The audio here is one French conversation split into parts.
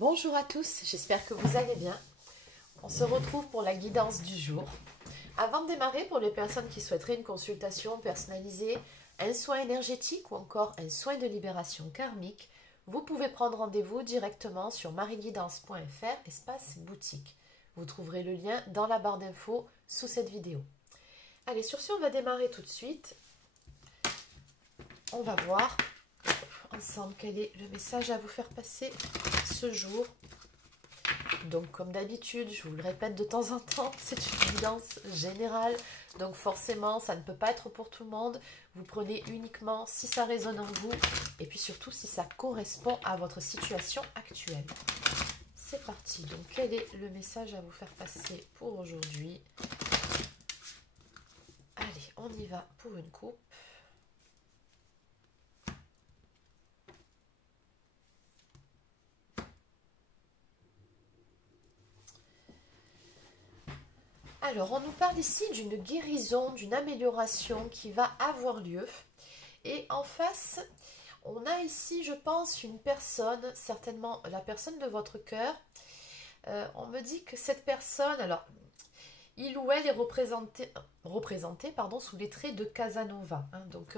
Bonjour à tous, j'espère que vous allez bien. On se retrouve pour la guidance du jour. Avant de démarrer, pour les personnes qui souhaiteraient une consultation personnalisée, un soin énergétique ou encore un soin de libération karmique, vous pouvez prendre rendez-vous directement sur marieguidance.fr espace boutique. Vous trouverez le lien dans la barre d'infos sous cette vidéo. Allez, sur ce, on va démarrer tout de suite. On va voir ensemble quel est le message à vous faire passer ce jour. Donc comme d'habitude, je vous le répète de temps en temps, c'est une guidance générale, donc forcément ça ne peut pas être pour tout le monde. Vous prenez uniquement si ça résonne en vous et puis surtout si ça correspond à votre situation actuelle. C'est parti, donc quel est le message à vous faire passer pour aujourd'hui? Allez, on y va pour une coupe. Alors, on nous parle ici d'une guérison, d'une amélioration qui va avoir lieu. Et en face, on a ici, je pense, une personne, certainement la personne de votre cœur. On me dit que cette personne, alors, il ou elle est représenté sous les traits de Casanova. Hein, donc,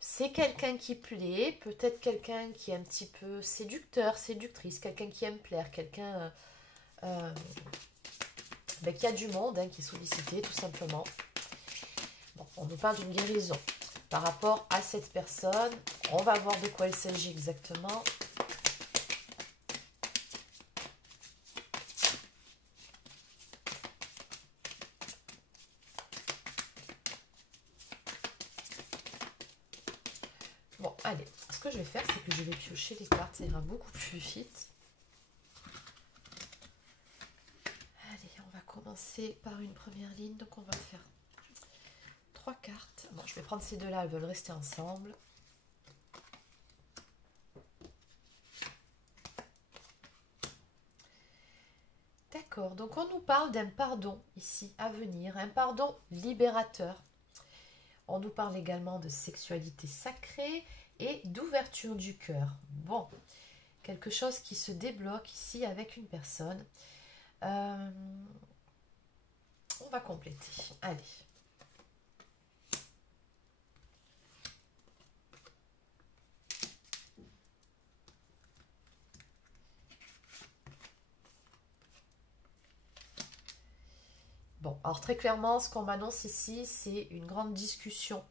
c'est quelqu'un qui plaît, peut-être quelqu'un qui est un petit peu séducteur, séductrice, quelqu'un qui aime plaire, quelqu'un... qu'il y a du monde qui est sollicité tout simplement. Bon, on nous parle d'une guérison par rapport à cette personne. On va voir de quoi il s'agit exactement. Bon, allez, ce que je vais faire, c'est que je vais piocher les cartes, ça ira beaucoup plus vite. On va commencer par une première ligne, donc on va faire 3 cartes. Bon, je vais prendre ces deux-là, elles veulent rester ensemble. D'accord, donc on nous parle d'un pardon ici à venir, un pardon libérateur. On nous parle également de sexualité sacrée et d'ouverture du cœur. Bon, quelque chose qui se débloque ici avec une personne. On va compléter. Allez. Bon, alors très clairement, ce qu'on m'annonce ici, c'est une grande discussion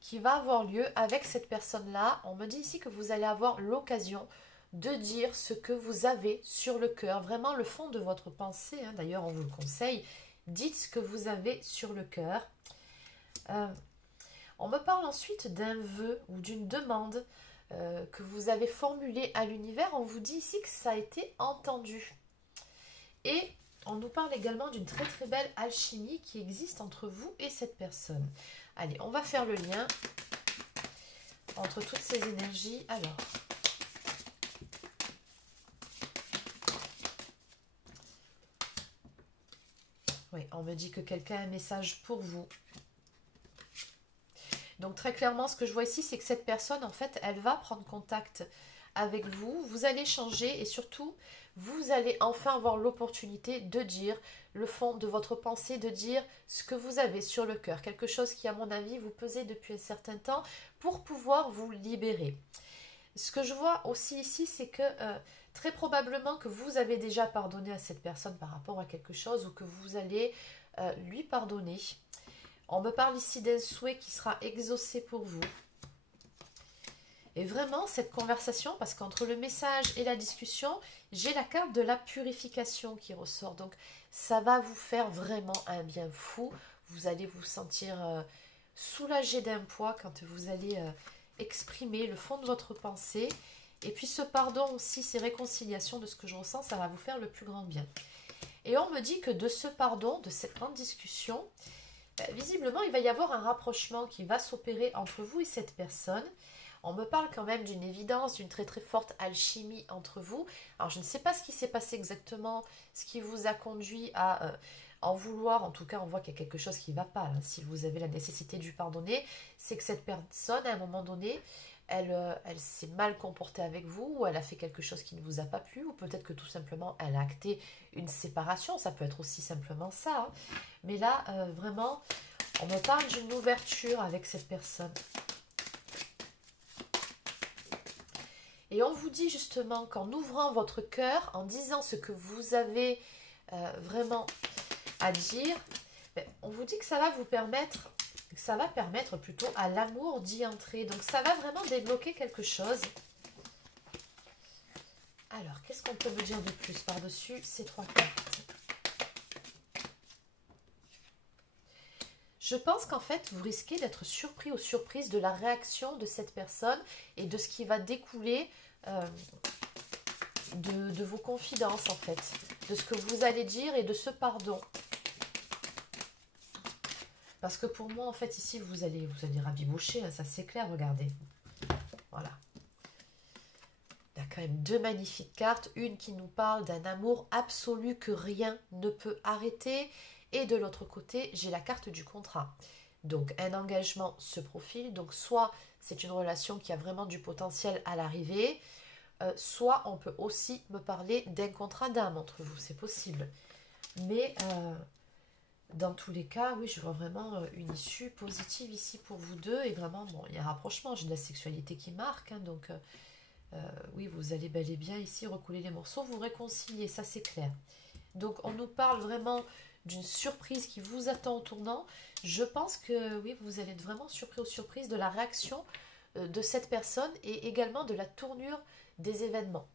qui va avoir lieu avec cette personne-là. On me dit ici que vous allez avoir l'occasion de dire ce que vous avez sur le cœur, vraiment le fond de votre pensée. Hein. D'ailleurs, on vous le conseille, dites ce que vous avez sur le cœur. On me parle ensuite d'un vœu ou d'une demande que vous avez formulée à l'univers. On vous dit ici que ça a été entendu. Et on nous parle également d'une très très belle alchimie qui existe entre vous et cette personne. Allez, on va faire le lien entre toutes ces énergies. Alors, oui, on me dit que quelqu'un a un message pour vous. Donc très clairement, ce que je vois ici, c'est que cette personne, en fait, elle va prendre contact avec vous. Vous allez changer et surtout, vous allez enfin avoir l'opportunité de dire le fond de votre pensée, de dire ce que vous avez sur le cœur. Quelque chose qui, à mon avis, vous pesait depuis un certain temps pour pouvoir vous libérer. Ce que je vois aussi ici, c'est que très probablement que vous avez déjà pardonné à cette personne par rapport à quelque chose ou que vous allez lui pardonner. On me parle ici d'un souhait qui sera exaucé pour vous. Et vraiment, cette conversation, parce qu'entre le message et la discussion, j'ai la carte de la purification qui ressort. Donc, ça va vous faire vraiment un bien fou. Vous allez vous sentir soulagé d'un poids quand vous allez exprimer le fond de votre pensée. Et puis, ce pardon aussi, ces réconciliations de ce que je ressens, ça va vous faire le plus grand bien. Et on me dit que de ce pardon, de cette grande discussion, visiblement, il va y avoir un rapprochement qui va s'opérer entre vous et cette personne. On me parle quand même d'une évidence, d'une très très forte alchimie entre vous. Alors je ne sais pas ce qui s'est passé exactement, ce qui vous a conduit à en vouloir. En tout cas, on voit qu'il y a quelque chose qui ne va pas. Hein. Si vous avez la nécessité de lui pardonner, c'est que cette personne, à un moment donné, elle s'est mal comportée avec vous, ou elle a fait quelque chose qui ne vous a pas plu, ou peut-être que tout simplement elle a acté une séparation, ça peut être aussi simplement ça. Hein. Mais là, vraiment, on me parle d'une ouverture avec cette personne. Et on vous dit justement qu'en ouvrant votre cœur, en disant ce que vous avez vraiment à dire, ben, on vous dit que ça va vous permettre, ça va permettre plutôt à l'amour d'y entrer. Donc ça va vraiment débloquer quelque chose. Alors, qu'est-ce qu'on peut me dire de plus par-dessus ces 3 cartes? Je pense qu'en fait, vous risquez d'être surpris ou surprise de la réaction de cette personne et de ce qui va découler de vos confidences, en fait. De ce que vous allez dire et de ce pardon. Parce que pour moi, en fait, ici, vous allez rabibocher, hein, ça c'est clair, regardez. Voilà. Il y a quand même 2 magnifiques cartes. Une qui nous parle d'un amour absolu que rien ne peut arrêter. Et de l'autre côté, j'ai la carte du contrat. Donc, un engagement se profile. Donc, soit c'est une relation qui a vraiment du potentiel à l'arrivée, soit on peut aussi me parler d'un contrat d'âme entre vous. C'est possible. Mais dans tous les cas, oui, je vois vraiment une issue positive ici pour vous deux. Et vraiment, bon, il y a un rapprochement. J'ai de la sexualité qui marque. Hein, donc, oui, vous allez bel et bien ici recouler les morceaux, vous réconcilier. Ça, c'est clair. Donc, on nous parle vraiment d'une surprise qui vous attend au tournant. Je pense que oui, vous allez être vraiment surpris ou surprise de la réaction de cette personne et également de la tournure des événements.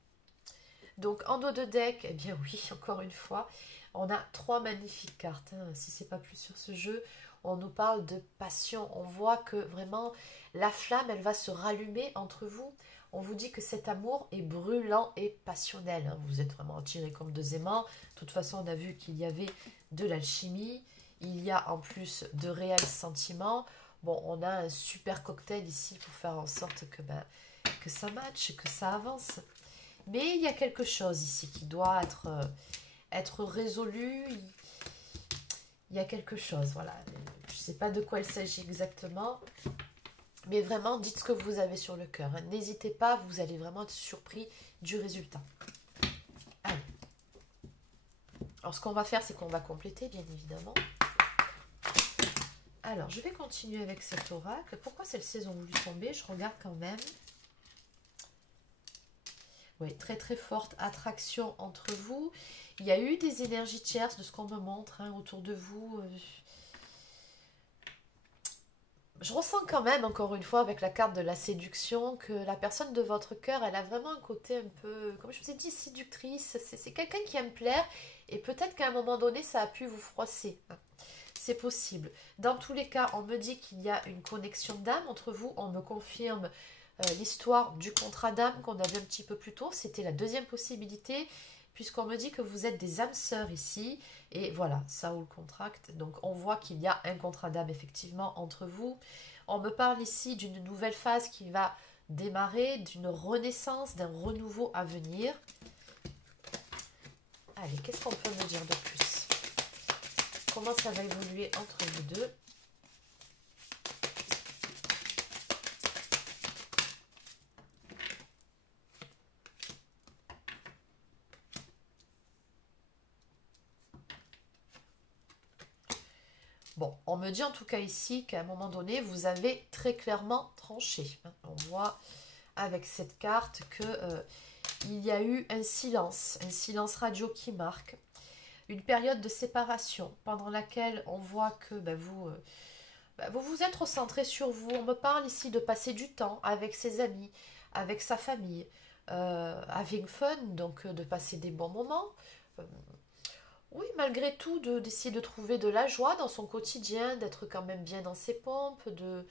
Donc en dos de deck, eh bien oui, encore une fois, on a 3 magnifiques cartes. Hein. Si c'est pas plus sur ce jeu, on nous parle de passion. On voit que vraiment la flamme, elle va se rallumer entre vous. On vous dit que cet amour est brûlant et passionnel. Hein. Vous êtes vraiment attirés comme 2 aimants. De toute façon, on a vu qu'il y avait de l'alchimie. Il y a en plus de réels sentiments. Bon, on a un super cocktail ici pour faire en sorte que ça matche, que ça avance. Mais il y a quelque chose ici qui doit être résolu. Il y a quelque chose, voilà. Je ne sais pas de quoi il s'agit exactement. Mais vraiment, dites ce que vous avez sur le cœur. Hein. N'hésitez pas, vous allez vraiment être surpris du résultat. Allez. Alors, ce qu'on va faire, c'est qu'on va compléter, bien évidemment. Alors, je vais continuer avec cet oracle. Pourquoi celles-ci ont voulu tomber? Je regarde quand même. Oui, très très forte attraction entre vous. Il y a eu des énergies tierces de ce qu'on me montre hein, autour de vous. Je ressens quand même, encore une fois, avec la carte de la séduction, que la personne de votre cœur, elle a vraiment un côté un peu, comme je vous ai dit, séductrice. C'est quelqu'un qui aime plaire et peut-être qu'à un moment donné, ça a pu vous froisser. Hein. C'est possible. Dans tous les cas, on me dit qu'il y a une connexion d'âme entre vous. On me confirme l'histoire du contrat d'âme qu'on avait un petit peu plus tôt. C'était la 2e possibilité, puisqu'on me dit que vous êtes des âmes sœurs ici. Et voilà, ça ou le contract. Donc on voit qu'il y a un contrat d'âme effectivement entre vous. On me parle ici d'une nouvelle phase qui va démarrer, d'une renaissance, d'un renouveau à venir. Allez, qu'est-ce qu'on peut me dire de plus? Comment ça va évoluer entre vous deux? Bon, on me dit en tout cas ici qu'à un moment donné, vous avez très clairement tranché. On voit avec cette carte que il y a eu un silence radio qui marque. Une période de séparation pendant laquelle on voit que vous vous êtes recentré sur vous. On me parle ici de passer du temps avec ses amis, avec sa famille, having fun, donc de passer des bons moments. Oui, malgré tout, d'essayer de trouver de la joie dans son quotidien, d'être quand même bien dans ses pompes, de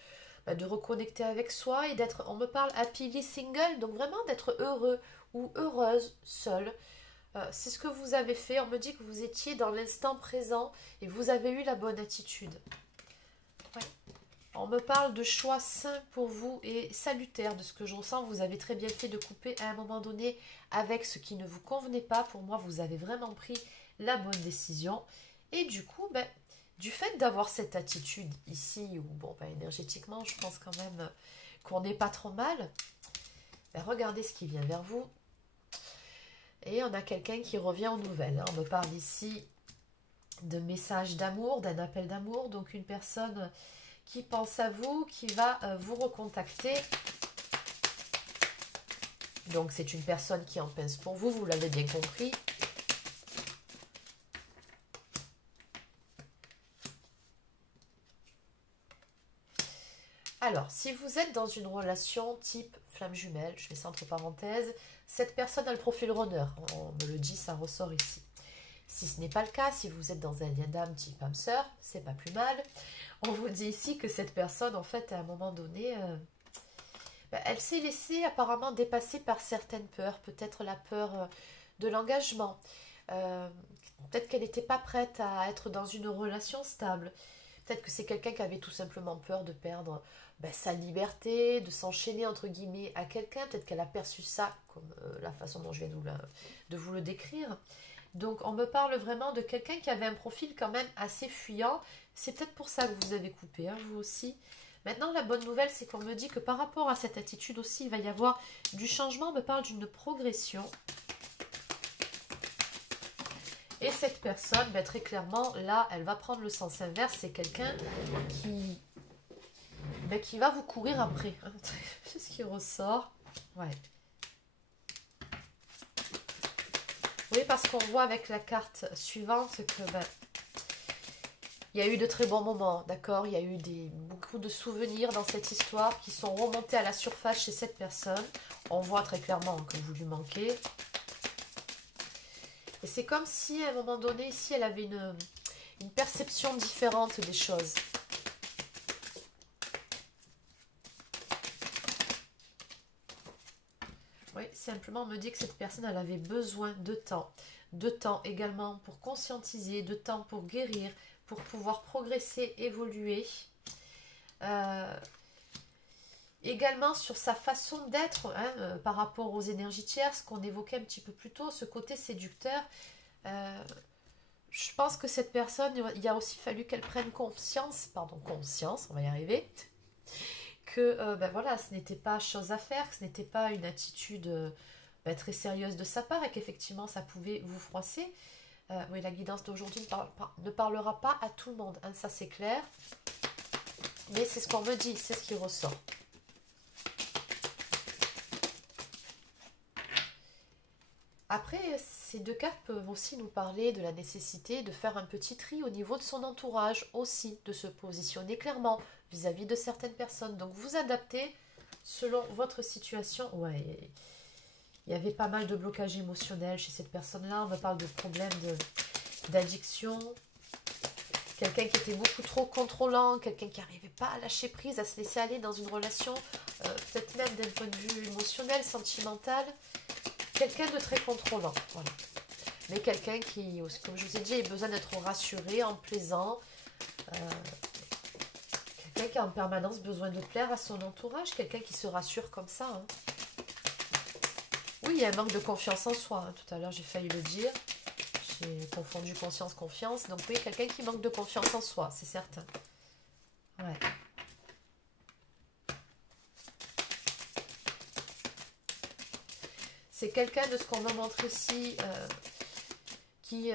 reconnecter avec soi et d'être, on me parle happily single, donc vraiment d'être heureux ou heureuse seule. C'est ce que vous avez fait. On me dit que vous étiez dans l'instant présent et vous avez eu la bonne attitude. Ouais. On me parle de choix sains pour vous et salutaires de ce que j'en sens. Vous avez très bien fait de couper à un moment donné avec ce qui ne vous convenait pas. Pour moi, vous avez vraiment pris la bonne décision. Et du coup, du fait d'avoir cette attitude ici, où énergétiquement, je pense quand même qu'on n'est pas trop mal. Ben, regardez ce qui vient vers vous. Et on a quelqu'un qui revient aux nouvelles. On me parle ici de messages d'amour, d'un appel d'amour. Donc une personne qui pense à vous, qui va vous recontacter. Donc c'est une personne qui en pense pour vous, vous l'avez bien compris. Alors, si vous êtes dans une relation type flamme jumelle, je mets ça entre parenthèses, cette personne a le profil runner. On me le dit, ça ressort ici. Si ce n'est pas le cas, si vous êtes dans un lien d'âme type âme sœur, c'est pas plus mal. On vous dit ici que cette personne, en fait, à un moment donné, elle s'est laissée apparemment dépasser par certaines peurs. Peut-être la peur de l'engagement. Peut-être qu'elle n'était pas prête à être dans une relation stable. Peut-être que c'est quelqu'un qui avait tout simplement peur de perdre sa liberté, de s'enchaîner entre guillemets à quelqu'un. Peut-être qu'elle a perçu ça comme la façon dont je viens de vous le décrire. Donc on me parle vraiment de quelqu'un qui avait un profil quand même assez fuyant. C'est peut-être pour ça que vous avez coupé, hein, vous aussi. Maintenant, la bonne nouvelle, c'est qu'on me dit que par rapport à cette attitude aussi, il va y avoir du changement. On me parle d'une progression. Et cette personne, très clairement, là, elle va prendre le sens inverse. C'est quelqu'un qui va vous courir après. C'est ce qui ressort. Ouais. Oui, parce qu'on voit avec la carte suivante que il y a eu de très bons moments, d'accord? Il y a eu beaucoup de souvenirs dans cette histoire qui sont remontés à la surface chez cette personne. On voit très clairement que vous lui manquez. Et c'est comme si, à un moment donné, ici, elle avait une perception différente des choses. Oui, simplement, on me dit que cette personne, elle avait besoin de temps. De temps également pour conscientiser, de temps pour guérir, pour pouvoir progresser, évoluer. Également sur sa façon d'être, hein, par rapport aux énergies tierces qu'on évoquait un petit peu plus tôt, ce côté séducteur. Je pense que cette personne, il a aussi fallu qu'elle prenne conscience, on va y arriver, que voilà, ce n'était pas chose à faire, que ce n'était pas une attitude très sérieuse de sa part et qu'effectivement ça pouvait vous froisser. Oui, la guidance d'aujourd'hui ne parlera pas à tout le monde, hein, ça c'est clair. Mais c'est ce qu'on me dit, c'est ce qui ressort. Après, ces deux cartes peuvent aussi nous parler de la nécessité de faire un petit tri au niveau de son entourage aussi, de se positionner clairement vis-à-vis de certaines personnes. Donc vous adaptez selon votre situation. Ouais, il y avait pas mal de blocages émotionnels chez cette personne-là. On me parle de problèmes d'addiction. Quelqu'un qui était beaucoup trop contrôlant, quelqu'un qui n'arrivait pas à lâcher prise, à se laisser aller dans une relation, peut-être même d'un point de vue émotionnel, sentimental. Quelqu'un de très contrôlant, voilà. Mais quelqu'un qui, comme je vous ai dit, a besoin d'être rassuré, en plaisant. Quelqu'un qui a en permanence besoin de plaire à son entourage. Quelqu'un qui se rassure comme ça. Hein. Oui, il y a un manque de confiance en soi. Hein. Tout à l'heure, j'ai failli le dire. J'ai confondu conscience, confiance. Donc oui, quelqu'un qui manque de confiance en soi, c'est certain. Ouais. C'est quelqu'un de ce qu'on me montre ici qui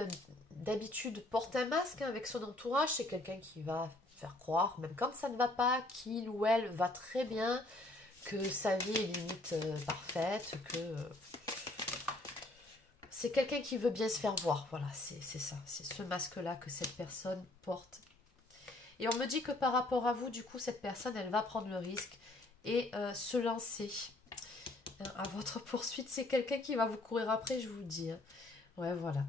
d'habitude porte un masque hein, avec son entourage. C'est quelqu'un qui va faire croire, même quand ça ne va pas, qu'il ou elle va très bien, que sa vie est limite parfaite, que c'est quelqu'un qui veut bien se faire voir. Voilà, c'est ça. C'est ce masque-là que cette personne porte. Et on me dit que par rapport à vous, du coup, cette personne, elle va prendre le risque et se lancer à votre poursuite. C'est quelqu'un qui va vous courir après, je vous le dis. Hein. Ouais, voilà.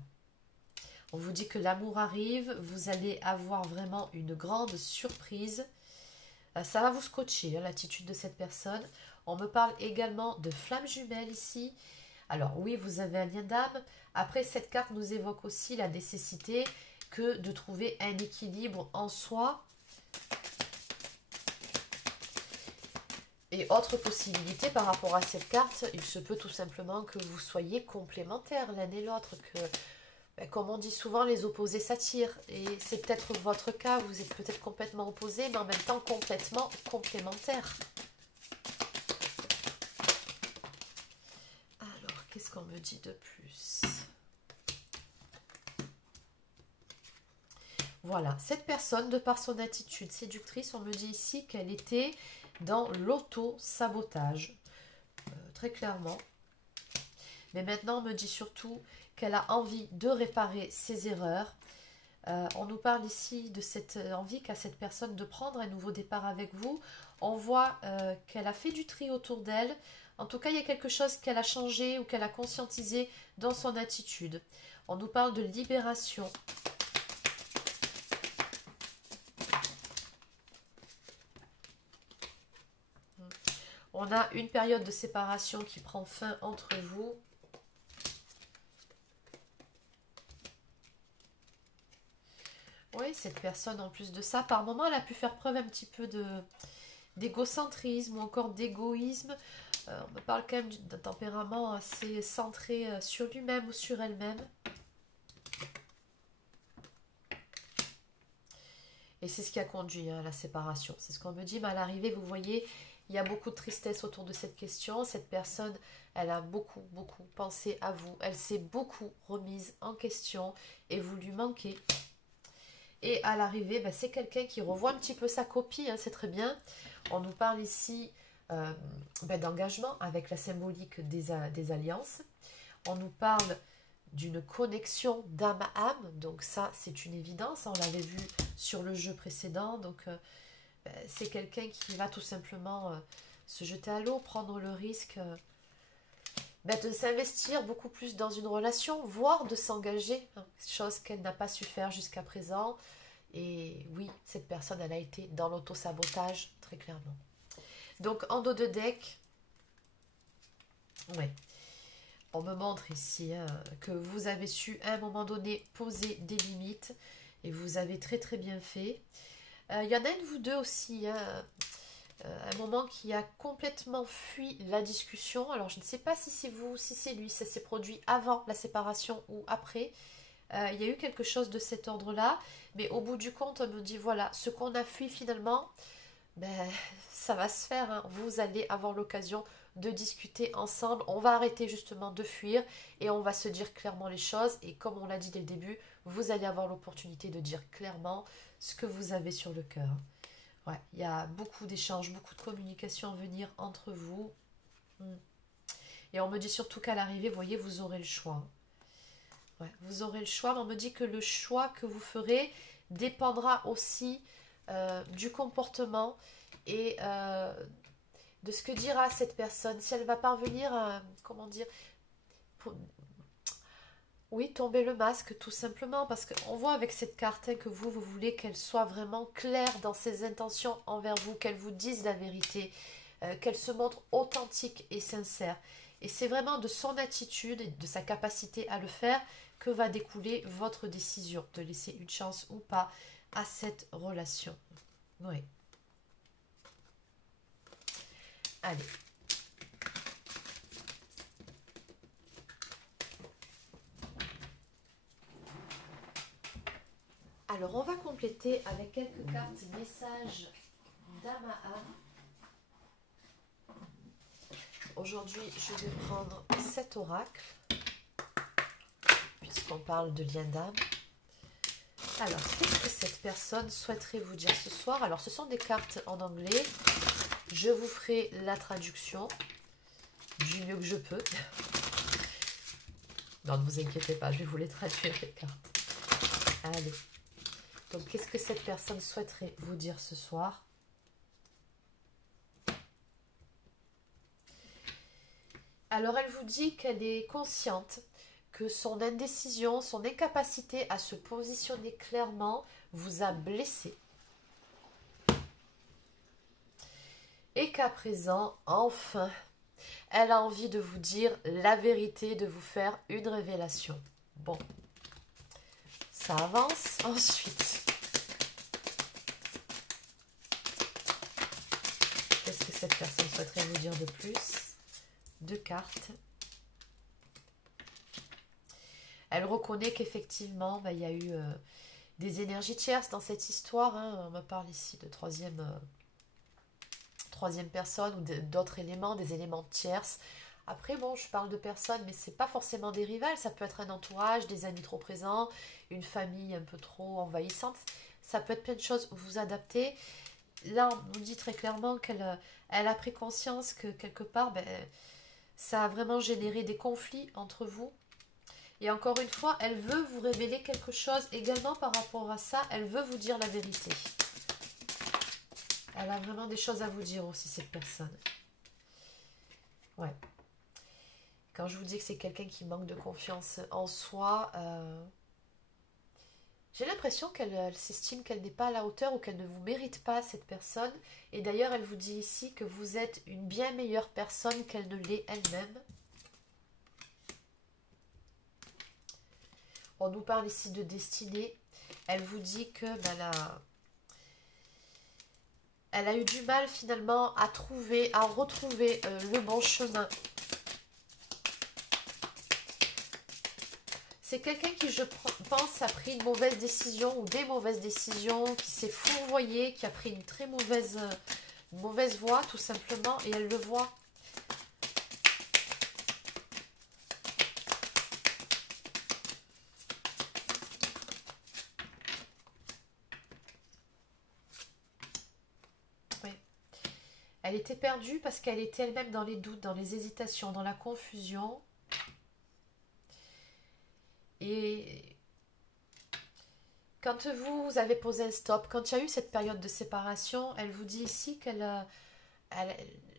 On vous dit que l'amour arrive, vous allez avoir vraiment une grande surprise. Ça va vous scotcher, hein, l'attitude de cette personne. On me parle également de flamme jumelle ici. Alors oui, vous avez un lien d'âme. Après, cette carte nous évoque aussi la nécessité que de trouver un équilibre en soi. Et autre possibilité par rapport à cette carte, il se peut tout simplement que vous soyez complémentaires l'un et l'autre, que, comme on dit souvent, les opposés s'attirent. Et c'est peut-être votre cas, vous êtes peut-être complètement opposés, mais en même temps complètement complémentaires. Qu'est-ce qu'on me dit de plus? Voilà, cette personne, de par son attitude séductrice, on me dit ici qu'elle était dans l'auto-sabotage, très clairement. Mais maintenant, on me dit surtout qu'elle a envie de réparer ses erreurs. On nous parle ici de cette envie qu'a cette personne de prendre un nouveau départ avec vous. On voit qu'elle a fait du tri autour d'elle. En tout cas, il y a quelque chose qu'elle a changé ou qu'elle a conscientisé dans son attitude. On nous parle de libération. On a une période de séparation qui prend fin entre vous. Oui, cette personne, en plus de ça, par moment, elle a pu faire preuve un petit peu d'égocentrisme ou encore d'égoïsme. On me parle quand même d'un tempérament assez centré sur lui-même ou sur elle-même. Et c'est ce qui a conduit à la séparation. C'est ce qu'on me dit, mais à l'arrivée, vous voyez, il y a beaucoup de tristesse autour de cette question. Cette personne, elle a beaucoup pensé à vous. Elle s'est beaucoup remise en question et vous lui manquez. Et à l'arrivée, ben, c'est quelqu'un qui revoit un petit peu sa copie, hein, c'est très bien. On nous parle ici ben, d'engagement avec la symbolique des alliances. On nous parle d'une connexion d'âme à âme, donc ça c'est une évidence, on l'avait vu sur le jeu précédent. Donc ben, c'est quelqu'un qui va tout simplement se jeter à l'eau, prendre le risque ben, de s'investir beaucoup plus dans une relation, voire de s'engager, hein, chose qu'elle n'a pas su faire jusqu'à présent. Et oui, cette personne, elle a été dans l'auto-sabotage, très clairement. Donc, en dos de deck, ouais, on me montre ici hein, que vous avez su, à un moment donné, poser des limites. Et vous avez très bien fait. Il y en a un de vous deux aussi, hein, un moment qui a complètement fui la discussion. Alors, je ne sais pas si c'est vous ou si c'est lui. Ça s'est produit avant la séparation ou après. Il y a eu quelque chose de cet ordre-là. Mais au bout du compte, on me dit, voilà, ce qu'on a fui finalement, ben, ça va se faire. Hein. Vous allez avoir l'occasion de discuter ensemble. On va arrêter justement de fuir et on va se dire clairement les choses. Et comme on l'a dit dès le début, vous allez avoir l'opportunité de dire clairement ce que vous avez sur le cœur. Ouais, il y a beaucoup d'échanges, beaucoup de communication à venir entre vous. Et on me dit surtout qu'à l'arrivée, vous voyez, vous aurez le choix. Ouais, vous aurez le choix, mais on me dit que le choix que vous ferez dépendra aussi du comportement et de ce que dira cette personne. Si elle va parvenir à, comment dire, oui, tomber le masque tout simplement, parce qu'on voit avec cette carte hein, que vous voulez qu'elle soit vraiment claire dans ses intentions envers vous, qu'elle vous dise la vérité, qu'elle se montre authentique et sincère. Et c'est vraiment de son attitude et de sa capacité à le faire que va découler votre décision de laisser une chance ou pas à cette relation. Oui. Allez. Alors, on va compléter avec quelques cartes messages d'âme à âme. Aujourd'hui, je vais prendre 7 oracles, puisqu'on parle de lien d'âme. Alors, qu'est-ce que cette personne souhaiterait vous dire ce soir? Alors, ce sont des cartes en anglais. Je vous ferai la traduction du mieux que je peux. Non, ne vous inquiétez pas, je vais vous les traduire, les cartes. Allez. Donc, qu'est-ce que cette personne souhaiterait vous dire ce soir? Alors, elle vous dit qu'elle est consciente que son indécision, son incapacité à se positionner clairement vous a blessé. Et qu'à présent, enfin, elle a envie de vous dire la vérité, de vous faire une révélation. Bon, ça avance. Ensuite, qu'est-ce que cette personne souhaiterait vous dire de plus? 2 cartes. Elle reconnaît qu'effectivement, il y a eu des énergies tierces dans cette histoire. Hein. On me parle ici de troisième personne ou d'autres éléments, des éléments tierces. Après, bon, je parle de personnes, mais c'est pas forcément des rivales. Ça peut être un entourage, des amis trop présents, une famille un peu trop envahissante. Ça peut être plein de choses. Vous adaptez. Là, on nous dit très clairement elle a pris conscience que quelque part, ben, ça a vraiment généré des conflits entre vous. Et encore une fois, elle veut vous révéler quelque chose également par rapport à ça. Elle veut vous dire la vérité. Elle a vraiment des choses à vous dire aussi, cette personne. Ouais. Quand je vous dis que c'est quelqu'un qui manque de confiance en soi, j'ai l'impression qu'elle s'estime qu'elle n'est pas à la hauteur ou qu'elle ne vous mérite pas, cette personne. Et d'ailleurs, elle vous dit ici que vous êtes une bien meilleure personne qu'elle ne l'est elle-même. On nous parle ici de destinée. Elle vous dit que elle a eu du mal finalement à retrouver le bon chemin. C'est quelqu'un qui, je pense, a pris une mauvaise décision ou des mauvaises décisions, qui s'est fourvoyé, qui a pris une très mauvaise voie, tout simplement, et elle le voit. Oui. Elle était perdue parce qu'elle était elle-même dans les doutes, dans les hésitations, dans la confusion. Et quand vous avez posé un stop, quand il y a eu cette période de séparation, elle vous dit ici elle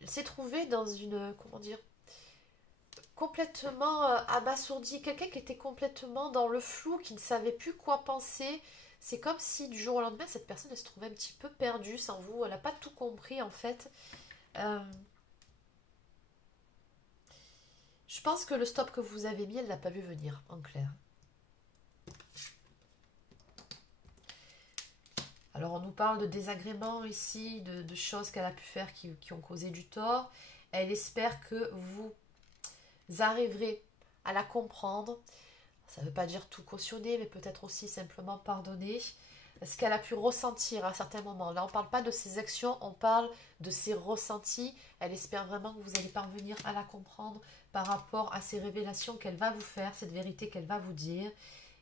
s'est trouvée dans une, comment dire, complètement abasourdie, quelqu'un qui était complètement dans le flou, qui ne savait plus quoi penser. C'est comme si du jour au lendemain, cette personne elle se trouvait un petit peu perdue sans vous, elle n'a pas tout compris en fait. Euh, je pense que le stop que vous avez mis, elle ne l'a pas vu venir, en clair. Alors on nous parle de désagréments ici, de choses qu'elle a pu faire qui ont causé du tort. Elle espère que vous arriverez à la comprendre. Ça ne veut pas dire tout cautionner, mais peut-être aussi simplement pardonner ce qu'elle a pu ressentir à certains moments. Là, on ne parle pas de ses actions, on parle de ses ressentis. Elle espère vraiment que vous allez parvenir à la comprendre par rapport à ces révélations qu'elle va vous faire, cette vérité qu'elle va vous dire.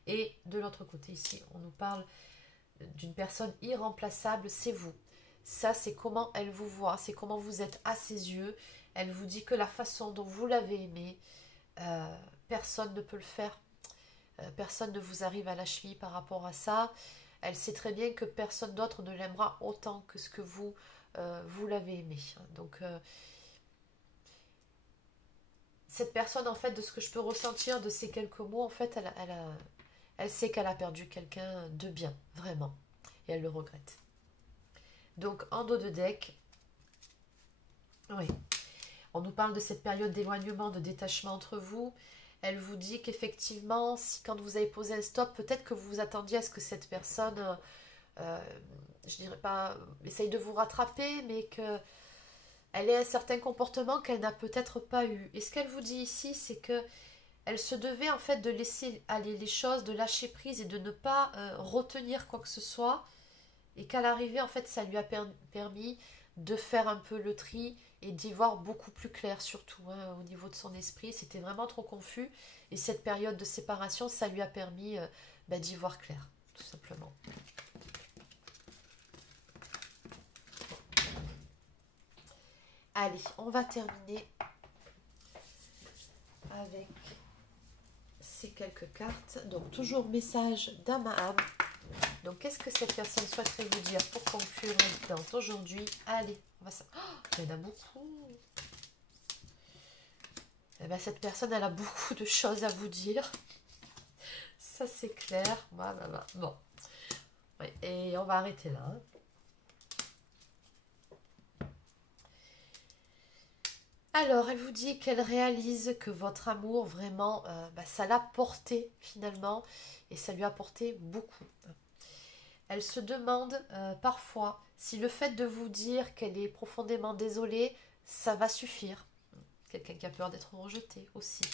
Et de l'autre côté ici, on nous parle d'une personne irremplaçable, c'est vous. Ça, c'est comment elle vous voit, c'est comment vous êtes à ses yeux. Elle vous dit que la façon dont vous l'avez aimé, personne ne peut le faire. Personne ne vous arrive à la cheville par rapport à ça. Elle sait très bien que personne d'autre ne l'aimera autant que ce que vous, vous l'avez aimé. Donc, cette personne, en fait, de ce que je peux ressentir de ces quelques mots, en fait, elle sait qu'elle a perdu quelqu'un de bien, vraiment. Et elle le regrette. Donc, en dos de deck, oui, on nous parle de cette période d'éloignement, de détachement entre vous. Elle vous dit qu'effectivement, si quand vous avez posé un stop, peut-être que vous vous attendiez à ce que cette personne, je dirais pas, essaye de vous rattraper, mais que elle ait un certain comportement qu'elle n'a peut-être pas eu. Et ce qu'elle vous dit ici, c'est que elle se devait en fait de laisser aller les choses, de lâcher prise et de ne pas retenir quoi que ce soit. Et qu'à l'arrivée, en fait, ça lui a permis de faire un peu le tri et d'y voir beaucoup plus clair, surtout hein, au niveau de son esprit. C'était vraiment trop confus. Et cette période de séparation, ça lui a permis d'y voir clair, tout simplement. Allez, on va terminer avec ces quelques cartes. Donc, toujours message d'âme à âme. Donc, qu'est-ce que cette personne souhaiterait vous dire pour conclure la guidance aujourd'hui? Allez, on va ça. Oh, il y en a beaucoup. Eh ben, cette personne, elle a beaucoup de choses à vous dire. Ça, c'est clair. Voilà. Bon. Oui, et on va arrêter là. Hein. Alors, elle vous dit qu'elle réalise que votre amour, vraiment, ça l'a porté finalement. Et ça lui a porté beaucoup. Elle se demande parfois si le fait de vous dire qu'elle est profondément désolée, ça va suffire. Quelqu'un qui a peur d'être rejeté aussi.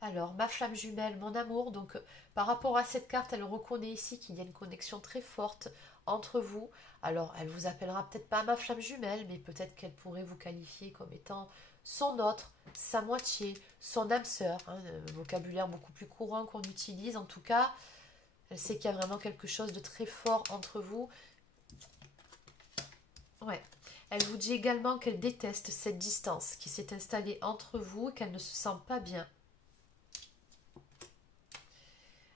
Alors, ma flamme jumelle, mon amour, donc par rapport à cette carte, elle reconnaît ici qu'il y a une connexion très forte entre vous. Alors, elle vous appellera peut-être pas ma flamme jumelle, mais peut-être qu'elle pourrait vous qualifier comme étant son autre, sa moitié, son âme sœur, hein, un vocabulaire beaucoup plus courant qu'on utilise. En tout cas, elle sait qu'il y a vraiment quelque chose de très fort entre vous. Ouais. Elle vous dit également qu'elle déteste cette distance qui s'est installée entre vous et qu'elle ne se sent pas bien.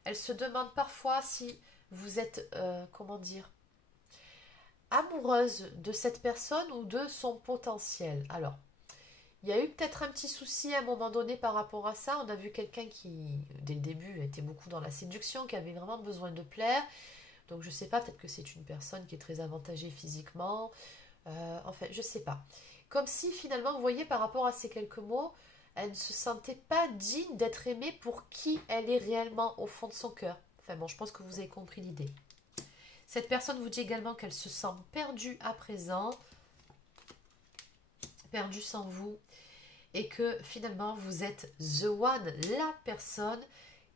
Elle se demande parfois si vous êtes, comment dire, amoureuse de cette personne ou de son potentiel. Alors, il y a eu peut-être un petit souci à un moment donné par rapport à ça. On a vu quelqu'un qui, dès le début, était beaucoup dans la séduction, qui avait vraiment besoin de plaire. Donc, je ne sais pas, peut-être que c'est une personne qui est très avantagée physiquement. Enfin, je ne sais pas. Comme si, finalement, vous voyez, par rapport à ces quelques mots, elle ne se sentait pas digne d'être aimée pour qui elle est réellement au fond de son cœur. Enfin bon, je pense que vous avez compris l'idée. Cette personne vous dit également qu'elle se sent perdue à présent, perdue sans vous, et que finalement vous êtes the one, la personne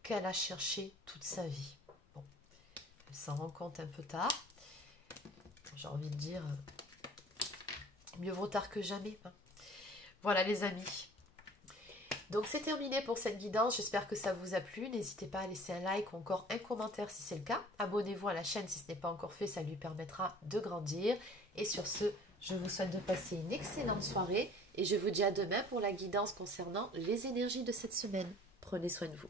qu'elle a cherchée toute sa vie. Bon, elle s'en rend compte un peu tard. J'ai envie de dire, mieux vaut tard que jamais. Hein. Voilà les amis. Donc c'est terminé pour cette guidance, j'espère que ça vous a plu. N'hésitez pas à laisser un like ou encore un commentaire si c'est le cas. Abonnez-vous à la chaîne si ce n'est pas encore fait, ça lui permettra de grandir. Et sur ce, je vous souhaite de passer une excellente soirée et je vous dis à demain pour la guidance concernant les énergies de cette semaine. Prenez soin de vous.